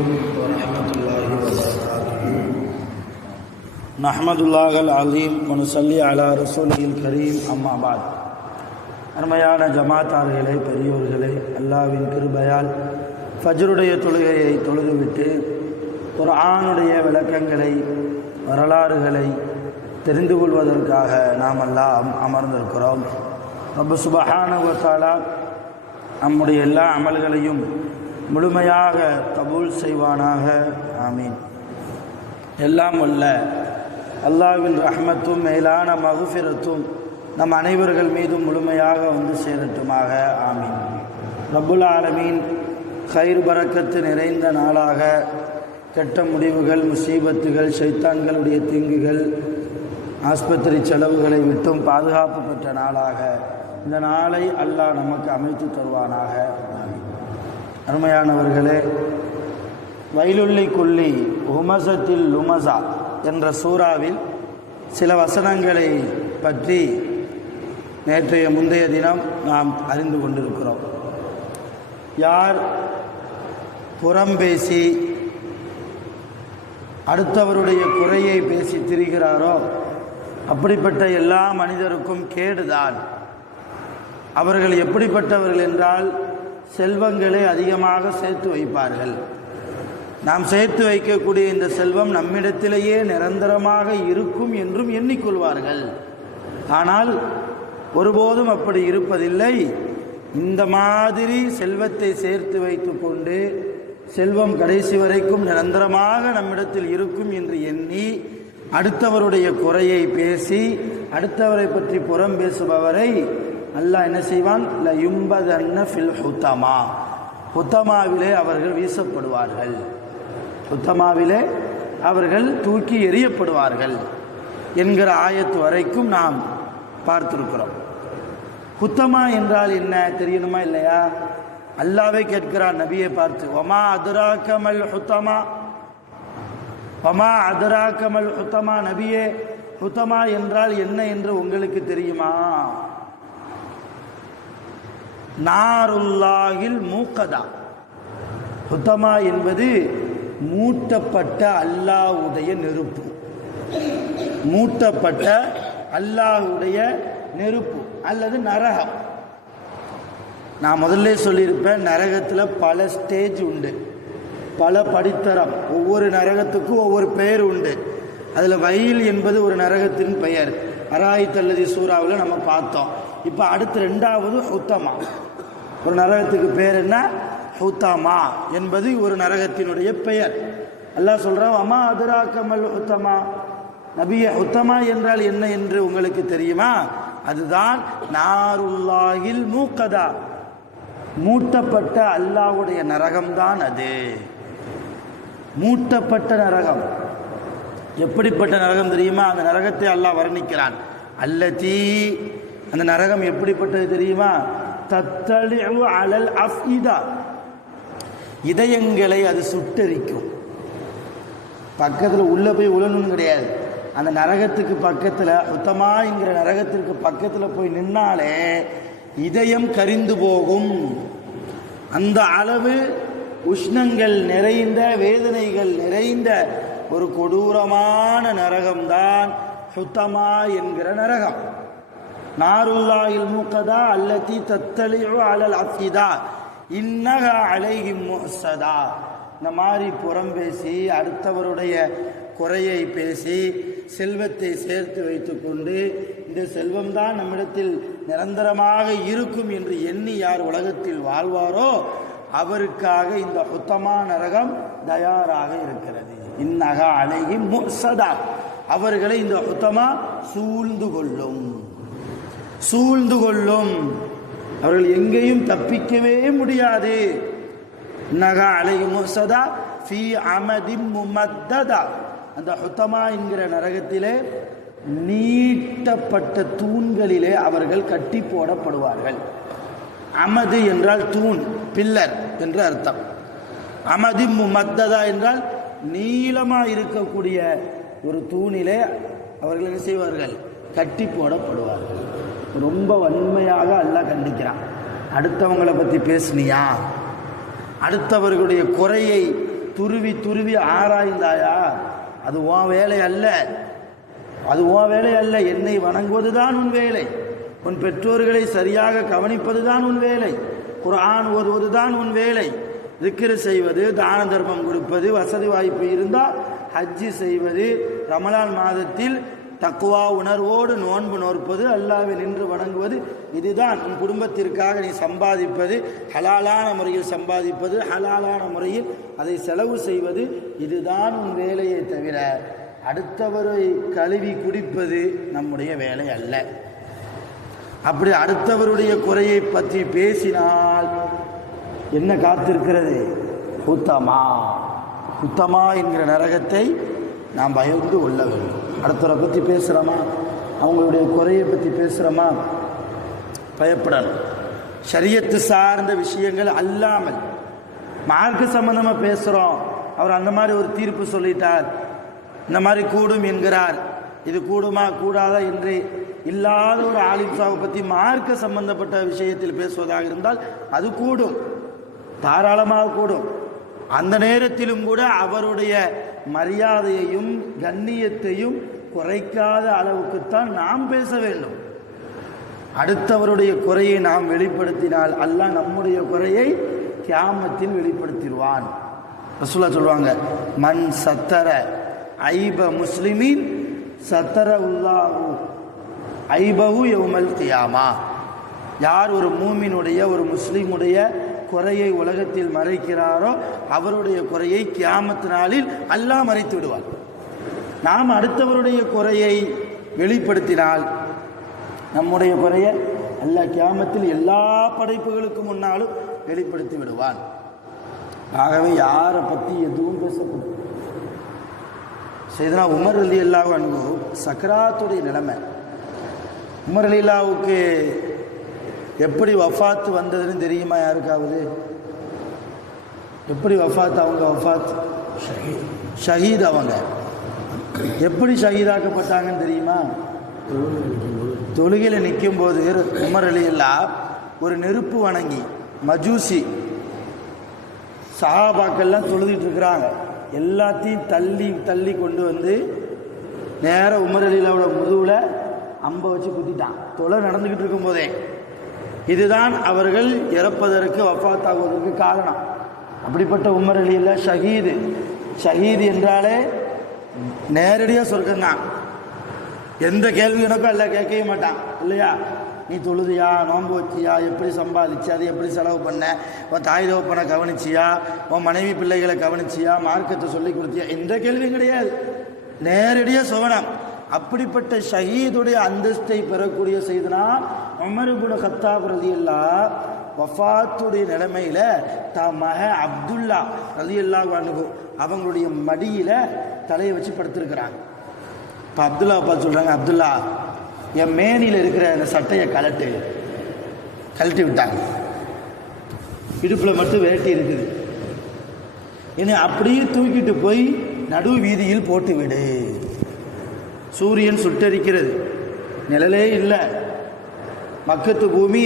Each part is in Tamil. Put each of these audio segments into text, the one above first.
عليكم ورحمة الله وبركاته. نحمد الله العظيم ونصلي على رسوله الكريم. أما بعد. அருமையான ஜமாத்தார்களே, பெரியோர்களே, அல்லாஹ்வின் கிருபையால் ஃபஜ்ருடைய தொழுகையை தொழுதுவிட்டு குர்ஆனுடைய விளக்கங்களை, வரலாறுகளை தெரிந்து கொள்வதற்காக நாம் எல்லாம் அமர்ந்திருக்கிறோம். ரப்பு சுப்ஹானஹு வ தஆலா நம்முடைய எல்லா அமல்களையும் முழுமையாக கபூல் செய்வானாக. ஆமீன். எல்லாம் வல்ல அல்லாஹ்வின் ரஹ்மத்தும் மேலான மக்ஃபிரத்தும் நம் அனைவர்கள் மீதும் முழுமையாக வந்து சேரட்டுமாக. ஆமீன். ரப்புல் ஆலமீன் கைர் பரக்கத்து நிறைந்த நாளாக, கெட்ட முடிவுகள், முசீபத்துகள், ஷைத்தான்களுடைய தீங்குகள், ஆஸ்பத்திரி செலவுகளை விட்டும் பாதுகாப்பு பெற்ற நாளாக இந்த நாளை அல்லாஹ் நமக்கு அமைத்து தருவானாக. அருமையானவர்களே, வயலுள்ளி கொல்லி உமசத்தில் லுமசா என்ற சூறாவில் சில வசனங்களை பற்றி முந்தைய தினம் நாம் அறிந்து கொண்டிருக்கிறோம். யார் புறம்பேசி அடுத்தவருடைய குறையை பேசி திரிகிறாரோ அப்படிப்பட்ட எல்லா மனிதருக்கும் கேடுதான். அவர்கள் எப்படிப்பட்டவர்கள் என்றால், செல்வங்களை அதிகமாக சேர்த்து வைப்பார்கள். நாம் சேர்த்து வைக்கக்கூடிய இந்த செல்வம் நம்மிடத்திலேயே நிரந்தரமாக இருக்கும் என்றும் எண்ணிக்கொள்வார்கள். ஆனால் ஒருபோதும் அப்படி இருப்பதில்லை. இந்த மாதிரி செல்வத்தை சேர்த்து வைத்து கொண்டு செல்வம் கடைசி வரைக்கும் நிரந்தரமாக நம்மிடத்தில் இருக்கும் என்று எண்ணி அடுத்தவருடைய குறையை பேசி அடுத்தவரை பற்றி புறம் பேசுபவரை அல்லாஹ் என்ன செய்வான்? லயும்பதன்ன ஃபில் ஹுத்தமா, ஹுத்தமாவிலே அவர்கள் வீசப்படுவார்கள், ஹுத்தமாவிலே அவர்கள் தூக்கி எறியப்படுவார்கள் என்கிற ஆயத்து வரைக்கும் நாம் பார்த்திருக்கிறோம். ஹுத்தமா என்றால் என்ன தெரியணுமா இல்லையா? அல்லாஹ்வே கேட்கிறார் நபியை பார்த்து, வமா அதுராக்கமல் ஹுத்தமா, வமா அதுராக்கமல் ஹுத்தமா, நபியே ஹுத்தமா என்றால் என்ன என்று உங்களுக்கு தெரியுமா? நாருல்லாஹில் மூக்கதா. ஹுத்தமா என்பது மூட்டப்பட்ட அல்லாஹ்வுடைய நெருப்பு, மூட்டப்பட்ட அல்லாஹ்வுடைய நெருப்பு அல்லது நரகம். நான் முதல்ல சொல்லியிருப்பேன், நரகத்தில் பல ஸ்டேஜ் உண்டு, பல படித்தரம். ஒவ்வொரு நரகத்துக்கும் ஒவ்வொரு பெயர் உண்டு. அதில் வயல் என்பது ஒரு நரகத்தின் பெயர். அராயித்தல்லதி சூறாவில் நம்ம பார்த்தோம். இப்போ அடுத்து ரெண்டாவது ஹுத்தமா. ஒரு நரகத்துக்கு பேர் என்ன? ஹுத்தமா என்பது ஒரு நரகத்தினுடைய பெயர். அல்லாஹ் சொல்கிறான், அம்மா அதுராக்கமல் ஹுத்தமா, நபியே ஹுத்தமா என்றால் என்ன என்று உங்களுக்கு தெரியுமா? அதுதான் நாருல்லாஹில் மூக்கதா, மூட்டப்பட்ட அல்லாஹ்வுடைய நரகம்தான் அது. மூட்டப்பட்ட நரகம். எப்படிப்பட்ட நரகம் தெரியுமா? அந்த நரகத்தை அல்லாஹ் வர்ணிக்கிறான். அல்லதி, அந்த நரகம் எப்படிப்பட்டது தெரியுமா? தத்தலிஉ அலல் அஃஇதா, இதயங்களை அது சுட்டரிக்கும். பக்கத்தில் உள்ளே போய் உழணும்னு கிடையாது. அந்த நரகத்துக்கு பக்கத்தில், உத்தமா என்கிற நரகத்திற்கு பக்கத்தில் போய் நின்னாலே இதயம் கரிந்து போகும். அந்த அளவு உஷ்ணங்கள் நிறைந்த, வேதனைகள் நிறைந்த ஒரு கொடூரமான நரகம்தான் ஹுத்தமா என்கிற நரகம். நாருல்லாஹில் மூக்கதா அல்லதி தத்தலிஉ அலல் அஃஇதா இன்னஹா அலைஹிம் முஹ்ஸதா. இந்த மாதிரி புறம் பேசி அடுத்தவருடைய குறையை பேசி செல்வத்தை சேர்த்து வைத்து கொண்டு இந்த செல்வம்தான் நம்மிடத்தில் நிரந்தரமாக இருக்கும் என்று எண்ணி யார் உலகத்தில் வாழ்வாரோ அவருக்காக இந்த ஹுத்தமா நரகம் தயாராக இருக்கிறது. இன்னஹா அலைஹிம் முஹ்ஸதா, அவர்களை இந்த ஹுத்தமா சூழ்ந்து கொள்ளும், சூழ்ந்து கொள்ளும். அவர்கள் எங்கேயும் தப்பிக்கவே முடியாது. இன்னஹா அலைஹிம் முஹ்ஸதா ஃபீ அமதின் முமத்ததா. அந்த ஹுத்தமா என்கிற நரகத்திலே நீட்டப்பட்ட தூண்களிலே அவர்கள் கட்டி போடப்படுவார்கள். அமது என்றால் தூண், பில்லர் என்று அர்த்தம். அமதி முமத்ததா என்றால் நீளமாக இருக்கக்கூடிய ஒரு தூணிலே அவர்கள் என்ன செய்வார்கள்? கட்டி போடப்படுவார்கள். ரொம்ப வன்மையாக அல்லாஹ் கண்டிக்கிறான். அடுத்தவங்களை பற்றி பேசுனியா, அடுத்தவர்களுடைய குறையை துருவி துருவி ஆராய்ந்தாயா? அது உன் வேலை அல்ல, அது உன் வேலை அல்ல. என்னை வணங்குவதுதான் உன் வேலை. உன் பெற்றோர்களை சரியாக கவனிப்பதுதான் உன் வேலை. குர்ஆன் ஓதுவதுதான் உன் வேலை. திக்ர் செய்வது, தான தர்மம் கொடுப்பது, வசதி வாய்ப்பு இருந்தால் ஹஜ்ஜி செய்வது, ரமலான் மாதத்தில் தக்குவா உணர்வோடு நோன்பு நோற்பது, அல்லாஹ்வை நின்று வணங்குவது, இதுதான் உன் குடும்பத்திற்காக நீ சம்பாதிப்பது. ஹலாலான முறையில் சம்பாதிப்பது, ஹலாலான முறையில் அதை செலவு செய்வது, இதுதான் உன் வேலையை தவிர அடுத்தவரை கழுவி குடிப்பது நம்முடைய வேலை அல்ல. அப்படி அடுத்தவருடைய குறையை பற்றி பேசினால் என்ன காத்திருக்கிறது? ஹுத்தமா. ஹுத்தமா என்கிற நரகத்தை நாம் பயந்து கொள்ள வேண்டும். அடுத்தவரை பற்றி பேசுகிறோமா, அவங்களுடைய குறையை பற்றி பேசுகிறோமா, பயப்படணும். ஷரியத்து சார்ந்த விஷயங்கள் அல்லாமல் மார்க்க சம்பந்தமாக பேசுகிறோம். அவர் அந்த மாதிரி ஒரு தீர்ப்பு சொல்லிட்டார், இந்த மாதிரி கூடும் என்கிறார், இது கூடுமா கூடாதா என்று இல்லாத ஒரு ஆலிம்சாவை பற்றி மார்க்க சம்பந்தப்பட்ட விஷயத்தில் பேசுவதாக இருந்தால் அது கூடும், தாராளமாக கூடும். அந்த நேரத்திலும் கூட அவருடைய மரியாதையையும் கண்ணியத்தையும் குறைக்காத அளவுக்குத்தான் நாம் பேச வேண்டும். அடுத்தவருடைய குறையை நாம் வெளிப்படுத்தினால் அல்லாஹ் நம்முடைய குறையை கியாமத்தில் வெளிப்படுத்திடுவான். ரசூலுல்லாஹ் சொல்லுவாங்க, மன் சத்தர ஐப முஸ்லிமின் சத்தர உல்லாஹு ஐபஹு யௌமல் கியாமா. யார் ஒரு மூமினுடைய, ஒரு முஸ்லிமுடைய குறையை உலகத்தில் மறைக்கிறாரோ அவருடைய குறையை கியாமத் நாளில் அல்லாஹ் மறைத்து விடுவார். நாம் அடுத்தவருடைய குறையை வெளிப்படுத்தினால் நம்முடைய குறையை அல்லாஹ் கியாமத்தில் எல்லா படைப்புகளுக்கு முன்னாலும் வெளிப்படுத்தி விடுவான். ஆகவே யாரை பற்றி எதுவும் பேசக்கூடாது. சையதுனா உமர் ரலியல்லாஹு அன்ஹு சக்ராத்துடைய நிலைமை. உமர் ரலியல்லாஹுவுக்கு எப்படி வஃபாத்து வந்ததுன்னு தெரியுமா யாருக்காவது? எப்படி வஃபாத்? அவங்க வஃபாத் ஷஹீத். அவங்க எப்படி ஷஹீதாக்கப்பட்டாங்கன்னு தெரியுமா? தொழுகையில் நிற்கும் போது உமர் ரலியல்லாஹு ஒரு நெருப்பு வணங்கி மஜூசி சஹாபாக்கள்லாம் தொழுதிட்டு இருக்கிறாங்க. எல்லாத்தையும் தள்ளி தள்ளி கொண்டு வந்து நேராக உமர் ரலியல்லாஹுவோட முதுகுல அம்பை வச்சு குத்திட்டான் தொலை நடந்துக்கிட்டு இருக்கும் போதே. இதுதான் அவர்கள் இறப்பதற்கு வஃபாத் ஆகுவதற்கு காரணம். அப்படிப்பட்ட உமர் ரலியல்லாஹு ஷஹீது. ஷஹீது என்றாலே நேரடியாக சொர்க்கம்தான். எந்த கேள்வி எனக்கும் எல்லாம் கேட்கவே மாட்டான். இல்லையா, நீ தொழுதியா, நோன்பு வச்சியா, எப்படி சம்பாதிச்சு, அதை எப்படி செலவு பண்ண, உன் தாய் தகப்பனை கவனிச்சியா, உன் மனைவி பிள்ளைகளை கவனிச்சியா, மார்க்கத்தை சொல்லி கொடுத்தியா, எந்த கேள்வியும் கிடையாது. நேரடியாக சுவனம். அப்படிப்பட்ட ஷஹீதுடைய அந்தஸ்தை பெறக்கூடிய செய்தனா உமர் இப்னு கத்தாப் ரலியல்லாஹு வஃபாத்துடைய நிலைமையில் மக அப்துல்லா ரலியல்லாஹு அன்ஹு அவங்களுடைய மடியில் தலையை வச்சு படுத்திருக்கிறாங்க. இப்போ அப்துல்லா அப்பா சொல்கிறாங்க, அப்துல்லா என் மேனியில் இருக்கிற அந்த சட்டையை கழட்டி விட்டாங்க. இடுப்பில் மட்டும் வேட்டி இருக்குது. என்னை அப்படியே தூக்கிட்டு போய் நடு வீதியில் போட்டு விடு. சூரியன் சுட்டரிக்கிறது, நிழலே இல்லை. மக்கத்து பூமி,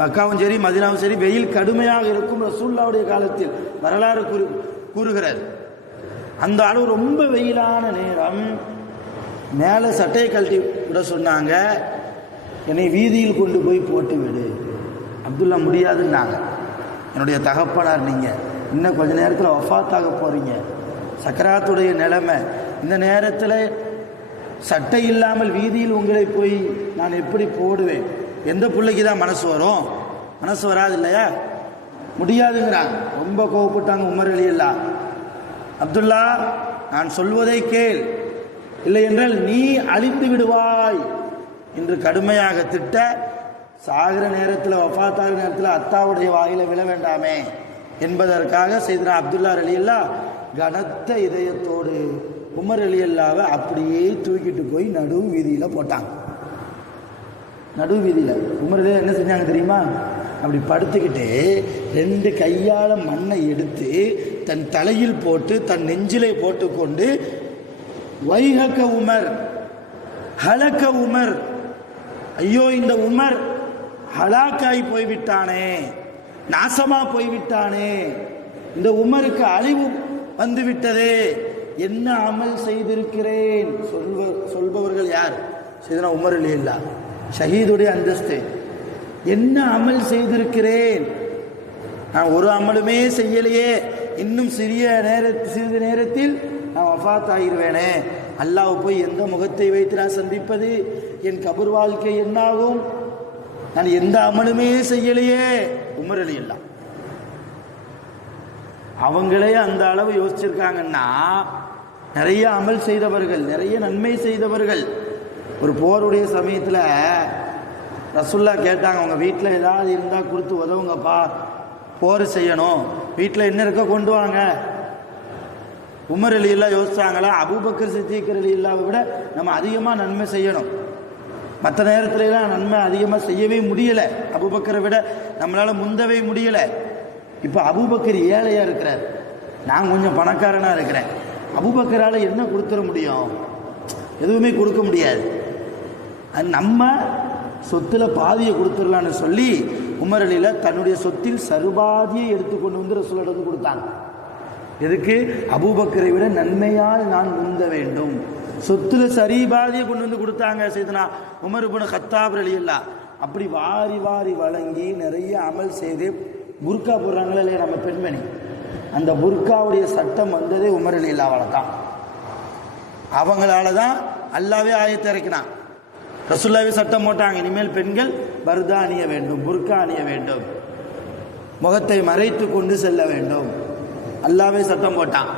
மக்காவும் சரி மதீனாவும் சரி வெயில் கடுமையாக இருக்கும். ரசூலுல்லாஹ்வுடைய காலத்தில் வரலாறு கூறுகிறது. அந்த அளவு ரொம்ப வெயிலான நேரம். மேலே சட்டையை கழட்டி விட சொன்னாங்க. என்னை வீதியில் கொண்டு போய் போட்டு விடு. அப்துல்லா முடியாதுன்னாங்க. என்னுடைய தகப்பனார், நீங்கள் இன்னும் கொஞ்ச நேரத்தில் வஃபாத்தாக போகிறீங்க, சக்கராத்துடைய நிலைமை, இந்த நேரத்தில் சட்டை இல்லாமல் வீதியில் உங்களை போய் நான் எப்படி போடுவேன்? எந்த பிள்ளைக்கு தான் மனசு வரும்? மனசு வராது இல்லையா? முடியாதுங்கிறாங்க. ரொம்ப கோவப்பட்டாங்க உமர் ரலியல்லாஹு. அப்துல்லா, நான் சொல்வதை கேள், இல்லை என்றால் நீ அழிந்து விடுவாய் என்று கடுமையாக திட்ட, சாகிற நேரத்தில் வஃபாத்தாகிற நேரத்தில் அத்தாவுடைய வாயில விழ வேண்டாமே என்பதற்காக செய்தனா அப்துல்லா ரலியல்லாஹு கனத்த இதயத்தோடு உமர் ரலியல்லாஹு அப்படியே தூக்கிட்டு போய் நடு வீதியில் போட்டாங்க. நடு வீதியில் உமர் ரலியல்லாஹு என்ன செஞ்சாங்க தெரியுமா? அப்படி படுத்துக்கிட்டு 2 கையால் மண்ணை எடுத்து தன் தலையில் போட்டு தன் நெஞ்சிலை போட்டுக்கொண்டு, வைஹக உமர், ஹலக்க உமர், ஐயோ இந்த உமர் ஹலாக்காய் போய்விட்டானே, நாசமா போய்விட்டானே இந்த உமருக்கு அழிவு வந்துவிட்டதே, என்ன அமல் செய்திருக்கிறேன் சொல்பவர்கள் யார்? செய்தனா உமர் இல்லையா, ஷஹீதுடைய அந்தஸ்து. என்ன அமல் செய்திருக்கிறேன், நான் ஒரு அமலுமே செய்யலையே, இன்னும் சிறிது நேரத்தில் நான் வஃபாத் ஆகிருவேனே, அல்லாஹ் போய் எந்த முகத்தை வைத்து நான் சந்திப்பது, என் கபர் வாழ்க்கை என்னாகும், நான் எந்த அமலுமே செய்யலையே. உமர் இல்லையா அவங்களே அந்த அளவு யோசிச்சிருக்காங்கன்னா, நிறைய அமல் செய்தவர்கள், நிறைய நன்மை செய்தவர்கள். ஒரு போருடைய சமயத்தில் ரசுல்லா கேட்டாங்க, அவங்க வீட்டில் ஏதாவது இருந்தால் கொடுத்து உதவுங்கப்பா, போர் செய்யணும், வீட்டில் என்ன இருக்க கொண்டு வாங்க. உமர் அலியெல்லாம் யோசிச்சாங்களா, அபூபக்கர் சித்திக் ரலியல்லாஹு விட நம்ம அதிகமாக நன்மை செய்யணும். மற்ற நேரத்துலலாம் நன்மை அதிகமாக செய்யவே முடியலை, அபூபக்கரை விட நம்மளால் முந்தவே முடியலை. இப்போ அபூபக்கர் ஏழையாக இருக்கிறார், நான் கொஞ்சம் பணக்காரனாக இருக்கிறேன், அபூபக்கரால் என்ன கொடுத்துட முடியும்? எதுவுமே கொடுக்க முடியாது. அது நம்ம சொத்தில் பாதியை கொடுத்துடலான்னு சொல்லி உமர் அலியில் தன்னுடைய சொத்தில் சர்பாதியை எடுத்துக்கொண்டு வந்து ரசூலுல்லாஹ் வந்து கொடுத்தாங்க. எதுக்கு? அபூபக்கரை விட நன்மையால் நான் முந்த வேண்டும். சொத்துல சரிபாதியை கொண்டு வந்து கொடுத்தாங்க சையதுனா உமர் இப்னு கத்தாப் ரலியல்லாஹு. அப்படி வாரி வாரி வழங்கி நிறைய அமல் செய்து புர்கா போடுறாங்களே இல்லையா நம்ம பெண்மணி, அந்த புர்காவுடைய சட்டம் வந்ததே உமர் ரலியல்லாஹு தான். அவங்களால தான் அல்லாவே ஆயத்தை இறக்கினான். ரசூலுல்லாஹ் சட்டம் போட்டாங்க, இனிமேல் பெண்கள் பர்தா அணிய வேண்டும், புர்கா அணிய வேண்டும், முகத்தை மறைத்து கொண்டு செல்ல வேண்டும். அல்லாவே சட்டம் போட்டான்.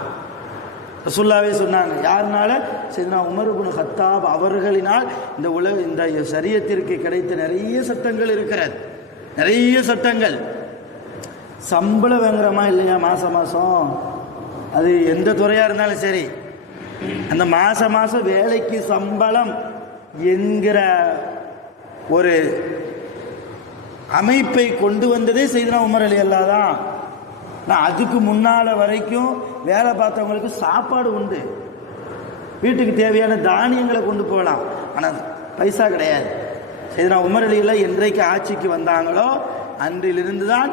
ரசூலுல்லாஹ் சொன்னாங்க, யாருனால? சையதுனா உமர் இப்னு கத்தாப் அவர்களினால் இந்த ஷரியத்திற்கு கிடைத்த நிறைய சட்டங்கள் இருக்கிறது, நிறைய சட்டங்கள். சம்பளம் வாங்குறோமா இல்லையா மாதம் மாதம், அது எந்த துறையாக இருந்தாலும் சரி, அந்த மாதம் மாதம் வேலைக்கு சம்பளம் என்கிற ஒரு அமைப்பை கொண்டு வந்ததே சையதுனா உமர் ரலியல்லாஹு தான். நான் அதுக்கு முன்னால் வரைக்கும் வேலை பார்த்தவங்களுக்கு சாப்பாடு உண்டு, வீட்டுக்கு தேவையான தானியங்களை கொண்டு போகலாம், ஆனால் பைசா கிடையாது. சையதுனா உமர் ரலியல்லாஹு என்றைக்கு ஆட்சிக்கு வந்தாங்களோ அன்றிலிருந்து தான்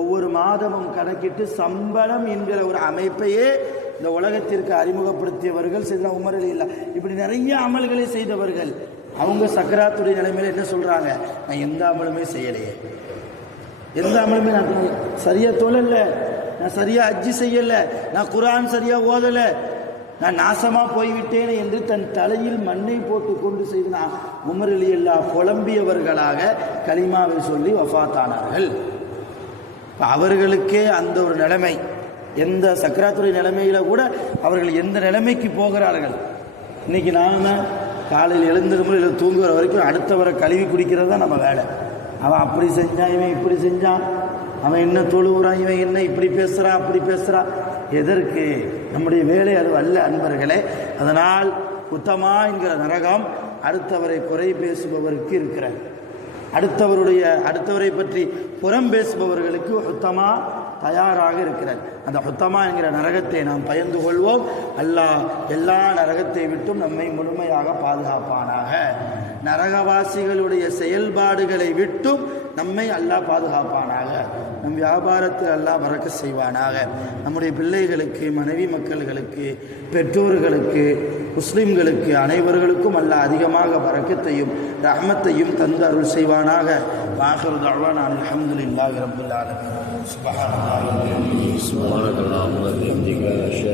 ஒவ்வொரு மாதமும் கணக்கிட்டு சம்பளம் என்கிற ஒரு அமைப்பையே இந்த உலகத்திற்கு அறிமுகப்படுத்தியவர்கள் சையதுனா உமர் ரலியல்லாஹு. இப்படி நிறைய அமல்களை செய்தவர்கள். அவங்க சக்கராத்துடைய நிலைமையில என்ன சொல்றாங்க? நான் எந்த அமலுமே செய்யலையே, எந்த அமலுமே நான் சரியாக தொழல, நான் சரியாக ஹஜ்ஜி செய்யலை, நான் குர்ஆன் சரியாக ஓதலை, நான் நாசமாக போய்விட்டேன் என்று தன் தலையில் மண்ணை போட்டு கொண்டு செய்தனா உமர் ரலியல்லாஹு புலம்பியவர்களாக கலிமாவை சொல்லி வஃபாத்தானார்கள். அவர்களுக்கே அந்த ஒரு நிலைமை, எந்த சக்கராத்துடைய நிலைமையில் கூட அவர்கள் எந்த நிலைமைக்கு போகிறார்கள். இன்னைக்கு நாம் காலையில் எழுந்தது இல்லை தூங்குகிற வரைக்கும் அடுத்தவரை கழுவி குடிக்கிறது தான் நம்ம வேலை. அவன் அப்படி செஞ்சான், இவன் இப்படி செஞ்சான், அவன் என்ன தொழுகிறான், இவன் என்ன இப்படி பேசுகிறான் அப்படி பேசுகிறான். எதற்கு? நம்முடைய வேலை அது அல்ல அன்பர்களே. அதனால் உத்தமா என்கிற நரகம் அடுத்தவரை குறை பேசுபவருக்கு இருக்கிறது, அடுத்தவரை பற்றி புறம் பேசுபவர்களுக்கு உத்தமா தயாராக இருக்கிறது. அந்த உத்தமா என்கிற நரகத்தை நாம் பயந்து கொள்வோம். அல்லாஹ் எல்லா நரகத்தை விட்டும் நம்மை முழுமையாக பாதுகாப்பானாக. நரகவாசிகளுடைய செயல்பாடுகளை விட்டும் நம்மை அல்லாஹ் பாதுகாப்பானாக. நம் வியாபாரத்தில் அல்லாஹ் பரக்கத் செய்வானாக. நம்முடைய பிள்ளைகளுக்கு, மனைவி மக்கள்களுக்கு, பெற்றோர்களுக்கு, முஸ்லிம்களுக்கு அனைவர்களுக்கும் அல்லாஹ் அதிகமாக பரக்கத்தையும் ரஹ்மத்தையும் தந்து அருள் செய்வானாக. ஆகிரு தஅவானா அல்ஹம்துலில்லாஹி ரப்பில் ஆலமீன். சுப்ஹானல்லாஹி வ பிஹம்திஹி, சுப்ஹானல்லாஹி வ பிஹம்திஹி,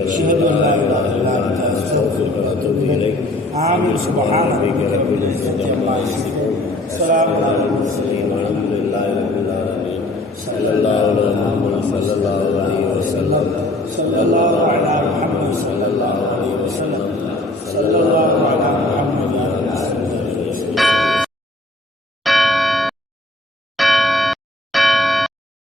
அஷ்ஹது அன் லா இலாஹா இல்லா அன்த, அஸ்தக்ஃபிருக வ அத்தூபு இலைக். ஆமீன். சுப்ஹானல்லாஹி ரப்பில் இஸ்ஸத்தி அம்மா யசிஃபூன், ஸலாமுன் அலல் முர்ஸலீன், வல்ஹம்துலில்லாஹி ரப்பில் ஆலமீன். ஸல்லல்லாஹு அலைஹி வஸல்லம், ஸல்லல்லாஹு அலா முஹம்மது ஸல்லல்லாஹு அலைஹி வஸல்லம்.